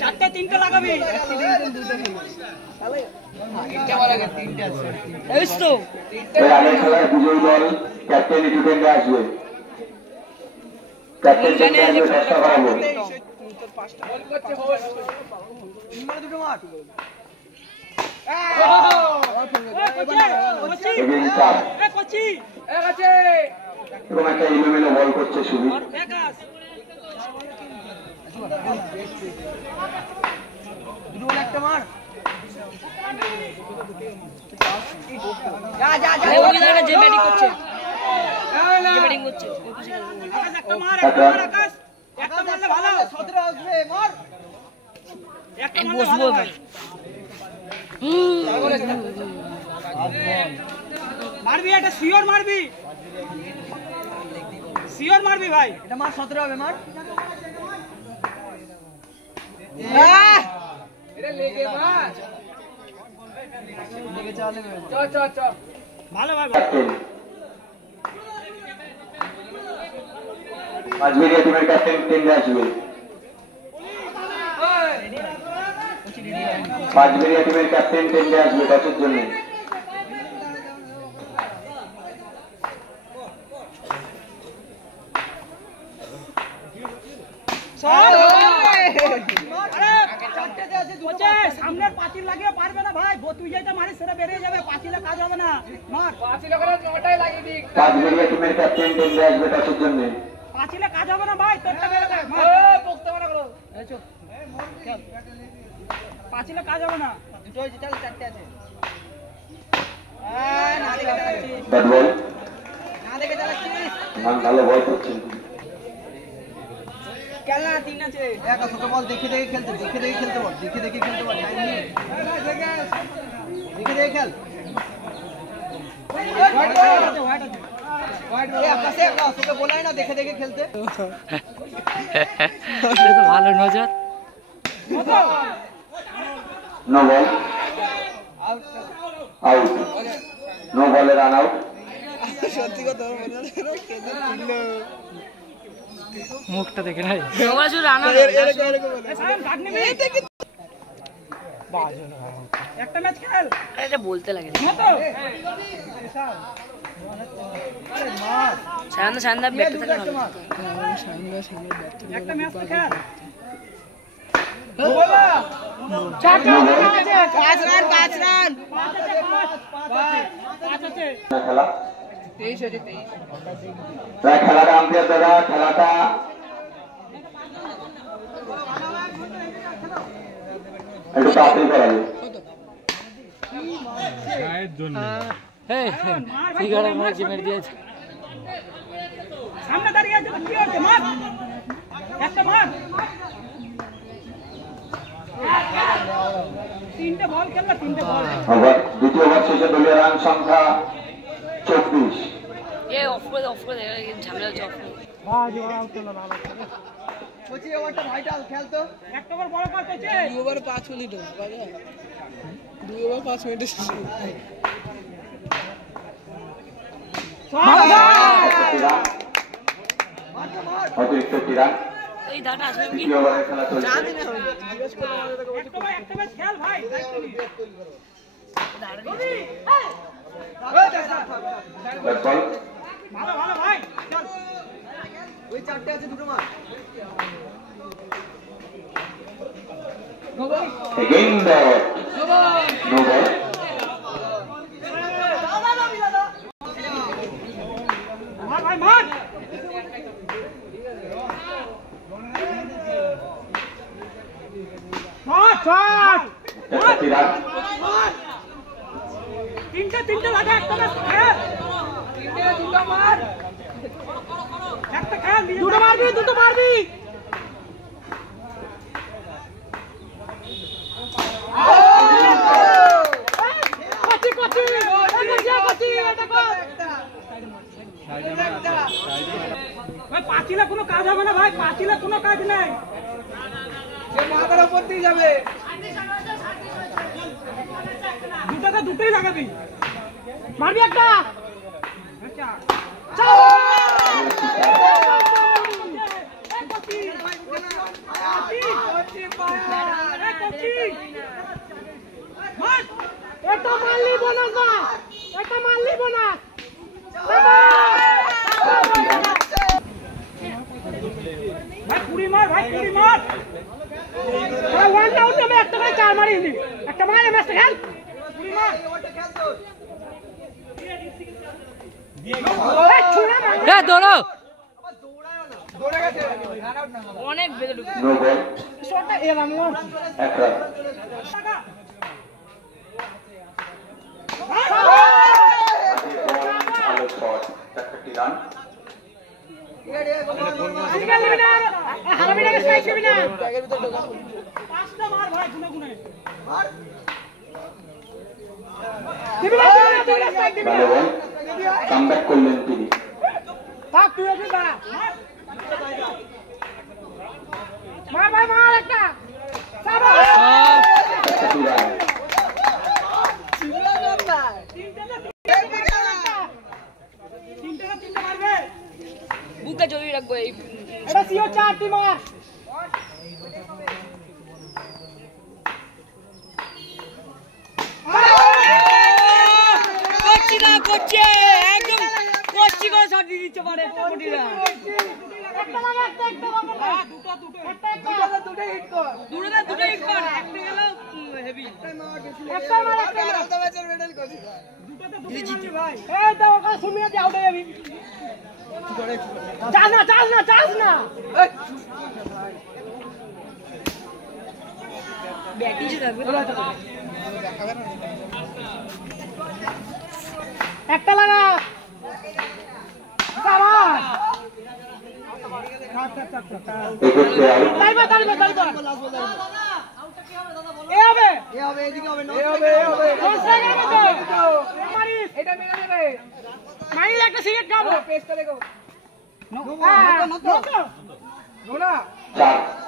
চারটে তিনটে লাগাবি এবং একটা এলোমেলো বল করছে সুবি একটা মার যে ব্যাটিং করছে একটা মার আকাশ একটা মারলে ভালো 17 আসবে মার একটা মারলে ভালো মারবি এটা শিওর মারবি ভাই এটা মার 17 হবে মার এটা লেগে মার লেগে চলে চ ভালো ভাই মাঝবেরিয়া টিমের ক্যাপ্টেন টেন্ডে আসবে মাঝবেরিয়া টিমের ক্যাপ্টেন টেন্ডে আসবে টসের জন্য সামনের পাঁচিল লাগিয়ে পারবে না ভাই তুই যেটা মারিস সেটা বেরিয়ে যাবে পাঁচিলে কাজ হবে না পাঁচিলে করে 9টাই লাগিয়ে দিক মাঝবেরিয়া টিমের ক্যাপ্টেন টেন্ডে আসবে টসের জন্য পাঁচিলে কাজ হবে না ভাই তোরটা বেরে যাবে বকতে পারা করো পাঁচিলে কাজ হবে না দুটোই যেটা চারটে আছে না দেখে চালাচ্ছিস ব্যাট বল না দেখে চালাচ্ছিস ভালো বল করছেন খেলা তিন আছে একা ছোট বল দেখে খেলতে বল দেখে খেলতে বল টাইম নেই দেখে খেল बोला ना देखे खेलते ভালো নজর নো বল আউট নো বলে রান আউট সত্যি কথা মুখটা দেখে নাই একটা ম্যাচ খেল এটা বলতে লাগে সান্দা ব্যাট থেকে ভালো একটা ম্যাচ খেল খেলাটা আম্পায়ার দাদা খেলাটা একটু তাড়াতাড়ি করাবে সামনে দাঁড়িয়ে আছে কি হচ্ছে মার একটা মার তিনটে বল খেললে তিনটে বল দ্বিতীয় ওভার শেষে দলীয় রান সংখ্যা 24 অফ করে ঝামেলা হচ্ছে কোচি ওভারটা ভাইটাল খেল তো একটা ওভার বড় কাজ হচ্ছে 2 ওভার 5 মিনিট বাজে 2 ওভার 5 মিনিট অতিরিক্ত রান এই দাটা আসবে কি দ্বিতীয় ওভারের খেলা চলছে একটা ম্যাচ খেল ভাই ভালো ভালো ভাই চল ওই চারটে আছে দুটো মার again that no ball মার ভাই মার তিনটে লাগা একটা ম্যাচ খেল দুটো মার একটা খেল দুটো মারবি কচি এটা কর ভাই পাঁচিলে কোনো কাজ হবে না ভাই, পাঁচিলে কোনো কাজ নেই, মাথার উপর দিয়ে যাবে, দুটোতে দুটোই লাগাবি, মারবি একটা, এটা মারলি বোনাস না, এটা মারলি বোনাস, ভাই কুড়ি মার, ভাই কুড়ি মার, ওয়ান ডাউন নেবে, একটা করে চার মারি, একটা মার ম্যাচটা খেল, কুড়ি মার, দৌড়ো দৌড়ে গেছে, অনেক বেঁধে ঢুকে নো বল, শটটা এলাম না, এক রান। ভালো শট, 4টি রান। পাঁচটা মার ভাই, গুনে গুনে ভালো বল, কামব্যাক করলেন তিনি। মার ভাই মার একটা, 4টি রান। তিনটে মারবে, বুকটা জড়িয়ে রাখবো এই এটা সিও চারটি মার, করছি না করছে একদম করছি করে শট দিয়ে দিচ্ছে পারে কোটিরা একটা মার, একটা দুটো দুটো হিট কর, দুটো হিট কর একটা গেল হেভি একটা মার, একটা মার, তো ম্যাচের মেডেল করছি দুটোতে দুটো জিতি ভাই, এই তো ওখানে সুমিয়া দিয়ে আউট হয়ে যাবি, চাস না চাস না চাস না, ব্যাটিং যে থাকবে একটা লাগা, সাবাস, এক্ষেত্রে আউট। দাঁড়িয়ে দাঁড়িয়ে দাঁড়িয়ে, এ হবে এদিকে হবে, মারিস এটা মেরে দেবে, মারিস একটা সিগারেট খাবো, পেস্টটা দেখো, নো 4